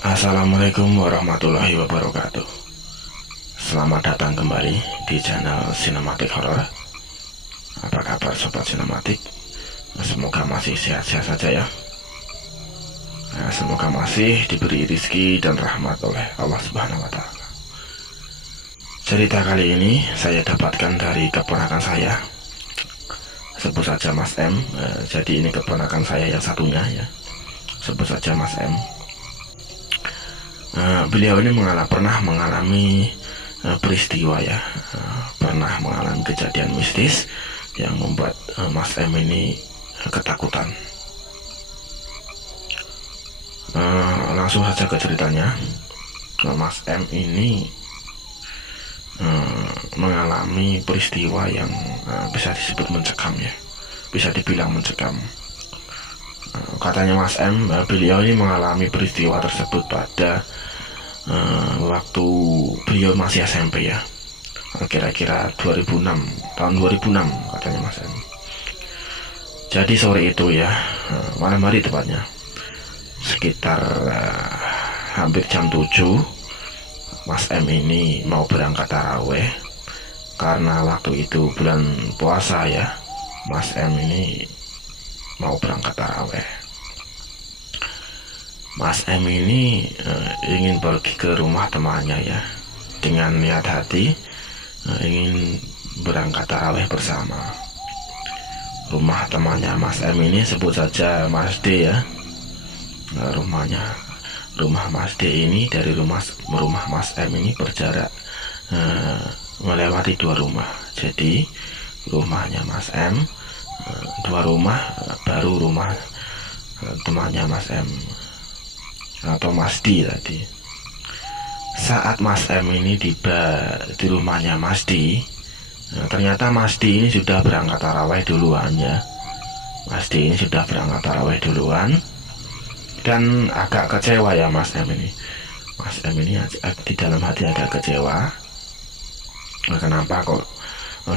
Assalamualaikum warahmatullahi wabarakatuh. Selamat datang kembali di channel Sinematik Horror. Apa kabar sobat sinematik? Semoga masih sehat-sehat saja ya. Semoga masih diberi rezeki dan rahmat oleh Allah Subhanahu wa Ta'ala. Cerita kali ini saya dapatkan dari keponakan saya, sebut saja Mas M. Jadi ini keponakan saya yang satunya ya, sebut saja Mas M. Beliau ini pernah mengalami peristiwa ya, pernah mengalami kejadian mistis yang membuat Mas M ini ketakutan. Langsung saja ke ceritanya. Mas M ini mengalami peristiwa yang bisa disebut mencekam ya, bisa dibilang mencekam. Katanya Mas M, beliau ini mengalami peristiwa tersebut pada waktu beliau masih SMP ya, kira-kira 2006, tahun 2006 katanya Mas M. Jadi sore itu ya, malam hari tepatnya, sekitar hampir jam 7, Mas M ini mau berangkat taraweh. Karena waktu itu bulan puasa ya, Mas M ini mau berangkat taraweh. Mas M ini ingin pergi ke rumah temannya ya, dengan niat hati ingin berangkat taraweh bersama. Rumah temannya Mas M ini sebut saja Mas D ya. Rumah Mas D ini dari rumah Mas M ini berjarak melewati 2 rumah. Jadi rumahnya Mas M, 2 rumah, baru rumah temannya Mas M atau Mas D tadi. Saat Mas M ini tiba di rumahnya Mas D, ternyata Mas D ini sudah berangkat tarawih duluan ya. Mas D ini sudah berangkat tarawih duluan dan agak kecewa ya Mas M ini. Mas M ini di dalam hati agak kecewa. Kenapa kok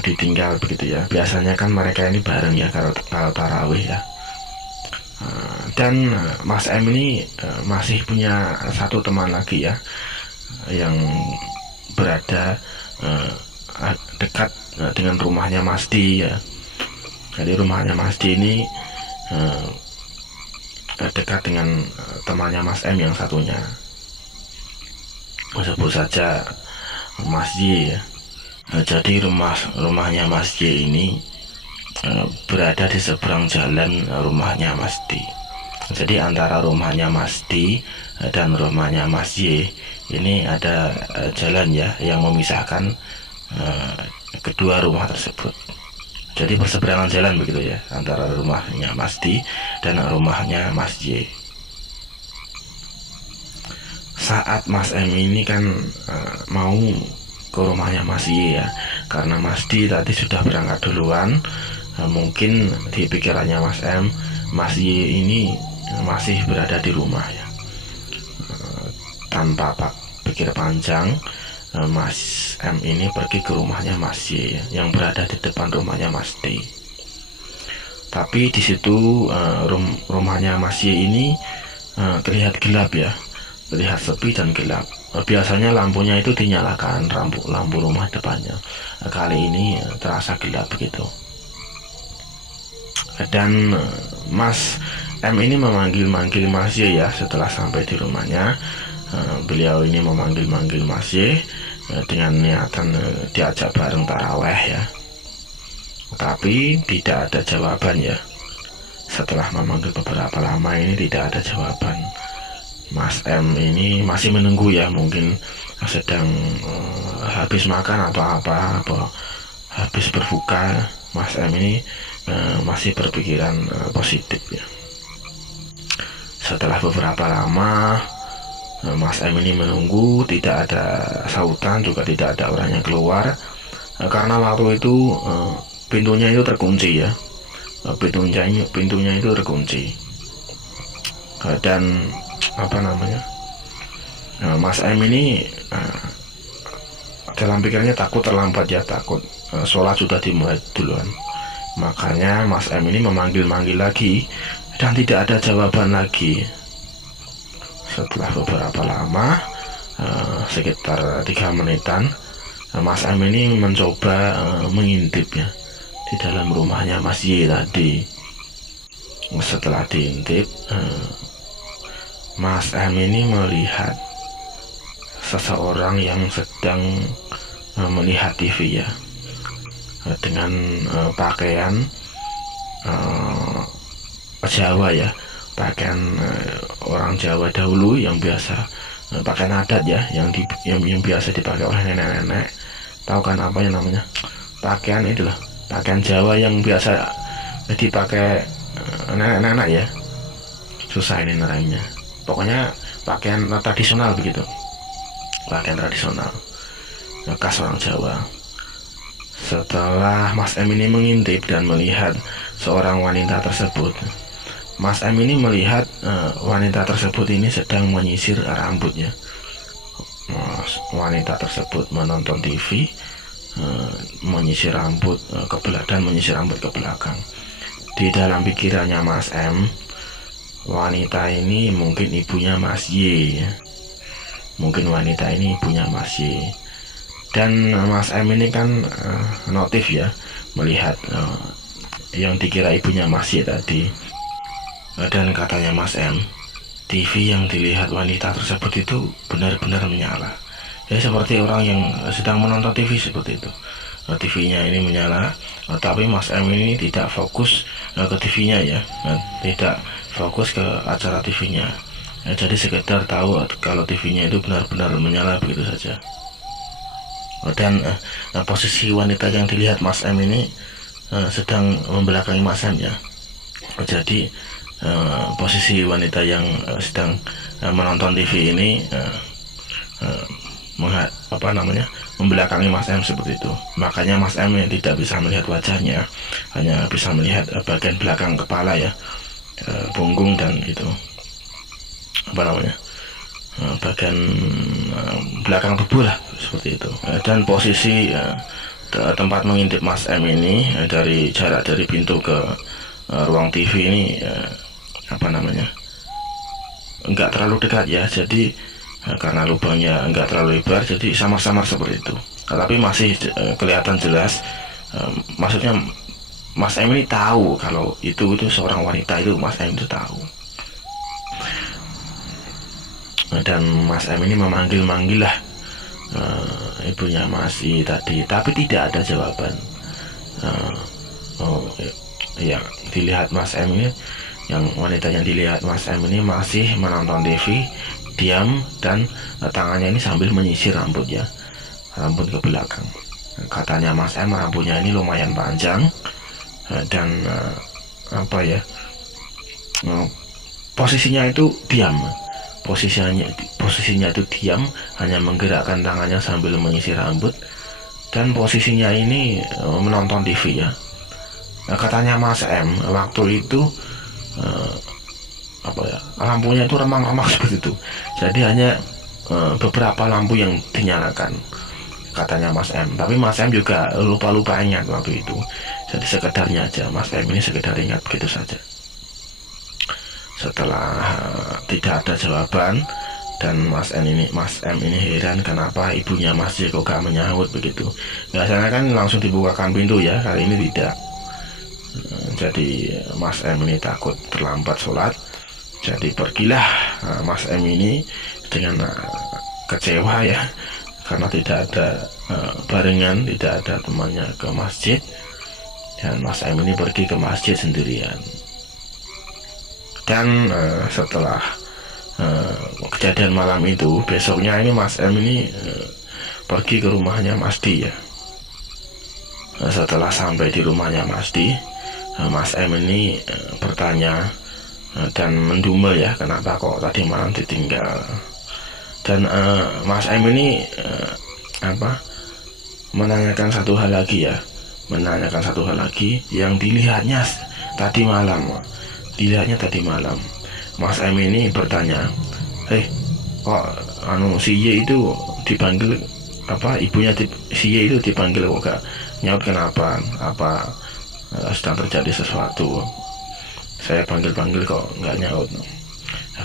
ditinggal begitu ya? Biasanya kan mereka ini bareng ya kalau tarawih ya. Dan Mas M ini masih punya satu teman lagi ya, yang berada dekat dengan rumahnya Mas D ya. Jadi rumahnya Mas D ini dekat dengan temannya Mas M yang satunya, sebut saja Mas Y ya. Jadi rumahnya Mas Y ini berada di seberang jalan rumahnya Mas D. Jadi antara rumahnya Mas D dan rumahnya Mas Y ini ada jalan ya yang memisahkan kedua rumah tersebut. Jadi berseberangan jalan begitu ya, antara rumahnya Mas D dan rumahnya Mas Y. Saat Mas M ini kan mau ke rumahnya Mas Y ya, karena Mas D tadi sudah berangkat duluan. Mungkin di pikirannya Mas M, Mas Y ini masih berada di rumah ya. Tanpa pikir panjang, Mas M ini pergi ke rumahnya Mas Y ya, yang berada di depan rumahnya Mas D. Tapi di situ rumahnya Mas Y ini terlihat gelap ya, terlihat sepi dan gelap. Biasanya lampunya itu dinyalakan, lampu rumah depannya. Kali ini terasa gelap begitu. Dan Mas M ini memanggil-manggil Mas Y ya. Setelah sampai di rumahnya, beliau ini memanggil-manggil Mas Y dengan niatan diajak bareng taraweh ya. Tapi tidak ada jawaban ya. Setelah memanggil beberapa lama ini tidak ada jawaban. Mas M ini masih menunggu ya, mungkin sedang habis makan atau apa habis berbuka. Mas M ini masih berpikiran positif ya. Setelah beberapa lama Mas M ini menunggu, tidak ada sautan, juga tidak ada orang yang keluar, karena waktu itu pintunya itu terkunci ya. Pintunya itu terkunci. Dan Mas M ini dalam pikirannya takut terlambat ya, takut sholat sudah dimulai duluan. Makanya Mas M ini memanggil-manggil lagi dan tidak ada jawaban lagi. Setelah beberapa lama, sekitar 3 menitan, Mas M ini mencoba mengintip ya di dalam rumahnya Mas Y tadi. Setelah diintip, Mas M ini melihat seseorang yang sedang melihat TV ya, dengan pakaian Jawa ya, pakaian orang Jawa dahulu yang biasa, pakaian adat ya, yang biasa dipakai oleh nenek-nenek. Tahu kan apa yang namanya pakaian itu loh, pakaian Jawa yang biasa dipakai nenek-nenek ya, susah ini nerangnya. Pokoknya pakaian tradisional begitu, pakaian tradisional khas orang Jawa. Setelah Mas M ini mengintip dan melihat seorang wanita tersebut, Mas M ini melihat wanita tersebut ini sedang menyisir rambutnya. Wanita tersebut menonton TV, menyisir rambut ke belakang dan menyisir rambut ke belakang. Di dalam pikirannya Mas M, wanita ini mungkin ibunya Mas Y. Mungkin wanita ini ibunya Mas Y. Dan Mas M ini kan notif ya, melihat yang dikira ibunya Mas Y tadi. Dan katanya Mas M, TV yang dilihat wanita tersebut itu benar-benar menyala. Ya seperti orang yang sedang menonton TV seperti itu. TV-nya ini menyala, tapi Mas M ini tidak fokus ke TV-nya ya, tidak fokus ke acara TV-nya. Jadi sekedar tahu kalau TV-nya itu benar-benar menyala begitu saja. Dan posisi wanita yang dilihat Mas M ini sedang membelakangi Mas M ya. Jadi posisi wanita yang sedang menonton TV ini membelakangi Mas M seperti itu. Makanya Mas M yang tidak bisa melihat wajahnya, hanya bisa melihat bagian belakang kepala ya, punggung dan itu bagian belakang tubuh lah seperti itu. Dan posisi tempat mengintip Mas M ini dari jarak dari pintu ke ruang TV ini enggak terlalu dekat ya, jadi karena lubangnya enggak terlalu lebar, jadi samar-samar seperti itu. Tapi masih kelihatan jelas, maksudnya Mas M ini tahu kalau itu seorang wanita, itu Mas M itu tahu. Dan Mas M ini memanggil-manggil lah ibunya Mas Y tadi, tapi tidak ada jawaban. Yang dilihat Mas M ini, yang wanita yang dilihat Mas M ini masih menonton TV, diam, dan tangannya ini sambil menyisir rambut ya, rambut ke belakang. Katanya Mas M, rambutnya ini lumayan panjang dan posisinya itu diam. Posisinya itu diam, hanya menggerakkan tangannya sambil menyisir rambut, dan posisinya ini menonton TV ya. Katanya Mas M, waktu itu lampunya itu remang-remang seperti itu. Jadi hanya beberapa lampu yang dinyalakan, katanya Mas M. Tapi Mas M juga lupa-lupa ingat waktu itu. Jadi sekedarnya aja, Mas M ini sekedar ingat begitu saja. Setelah tidak ada jawaban, dan Mas M ini heran kenapa ibunya Mas Y kok gak menyahut begitu. Biasanya kan langsung dibukakan pintu ya, kali ini tidak. Jadi Mas M ini takut terlambat sholat, jadi pergilah Mas M ini dengan kecewa ya, karena tidak ada barengan, tidak ada temannya ke masjid, dan Mas M ini pergi ke masjid sendirian. Dan setelah kejadian malam itu, besoknya ini Mas M ini pergi ke rumahnya Mas D ya. Setelah sampai di rumahnya Mas D, Mas M ini bertanya dan mendumel ya, kenapa kok tadi malam ditinggal. Dan Mas M ini menanyakan satu hal lagi yang dilihatnya tadi malam. Mas M ini bertanya, kok si Y itu dipanggil ibunya si Y itu dipanggil kok gak nyaut, kenapa? Apa sedang terjadi sesuatu? Saya panggil kok nggak nyaut.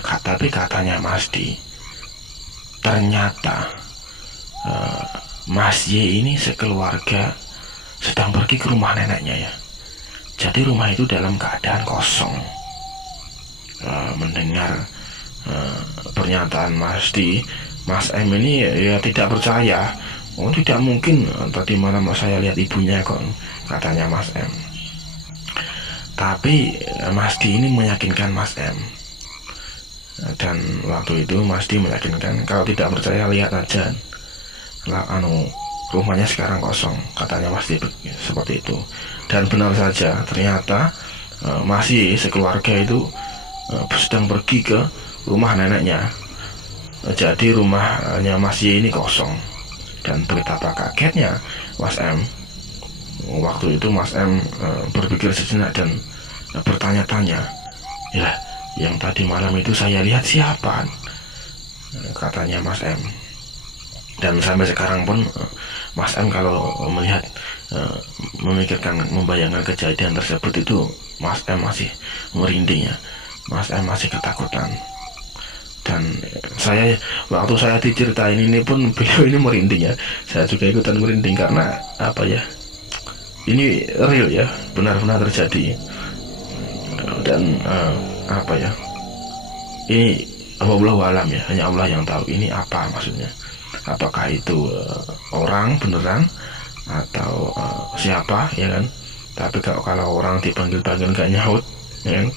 Tapi katanya Mas D, ternyata Mas Y ini sekeluarga sedang pergi ke rumah neneknya ya. Jadi rumah itu dalam keadaan kosong. Mendengar pernyataan Mas D, Mas M ini ya tidak percaya. Oh, tidak mungkin, tadi malam saya lihat ibunya kok, katanya Mas M. Tapi Mas D ini meyakinkan Mas M. Dan waktu itu Mas D meyakinkan, kalau tidak percaya lihat aja, rumahnya sekarang kosong, katanya Mas D seperti itu. Dan benar saja, ternyata Mas Y sekeluarga itu sedang pergi ke rumah neneknya. Jadi rumahnya Mas Y ini kosong. Dan betapa kagetnya Mas M. Waktu itu Mas M berpikir sejenak dan bertanya-tanya, ya, yang tadi malam itu saya lihat siapa, katanya Mas M. Dan sampai sekarang pun Mas M kalau melihat, memikirkan, membayangkan kejadian tersebut itu, Mas M masih merinding ya. Mas M masih ketakutan. Dan waktu saya diceritain ini pun beliau ini merinding ya. Saya juga ikutan merinding karena apa ya, ini real ya, benar-benar terjadi. Dan apa ya, ini wallahu alam ya, hanya Allah yang tahu ini apa maksudnya. Apakah itu orang beneran atau siapa ya kan. Tapi kalau orang dipanggil-panggil gak nyaut ya kan,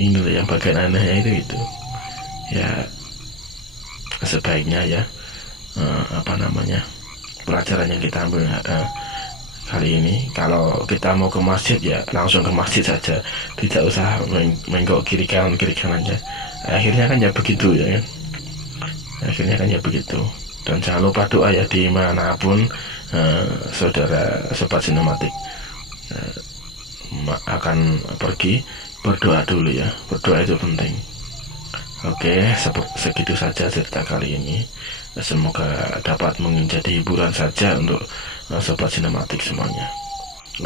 ini yang bagian anehnya itu ya. Sebaiknya ya, pelajaran yang kita ambil kali ini, kalau kita mau ke masjid ya langsung ke masjid saja, tidak usah menggok kiri kanan ya. Akhirnya kan ya begitu ya kan. Dan jangan lupa doa ya, dimanapun saudara sobat sinematik akan pergi, berdoa dulu ya. Berdoa itu penting. Oke, segitu saja cerita kali ini. Semoga dapat menjadi hiburan saja untuk sobat sinematik semuanya.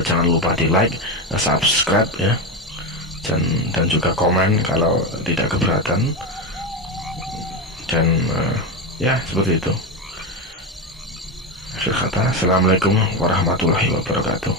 Jangan lupa di like, subscribe ya, dan juga komen kalau tidak keberatan. Dan ya seperti itu. Akhir kata, assalamualaikum warahmatullahi wabarakatuh.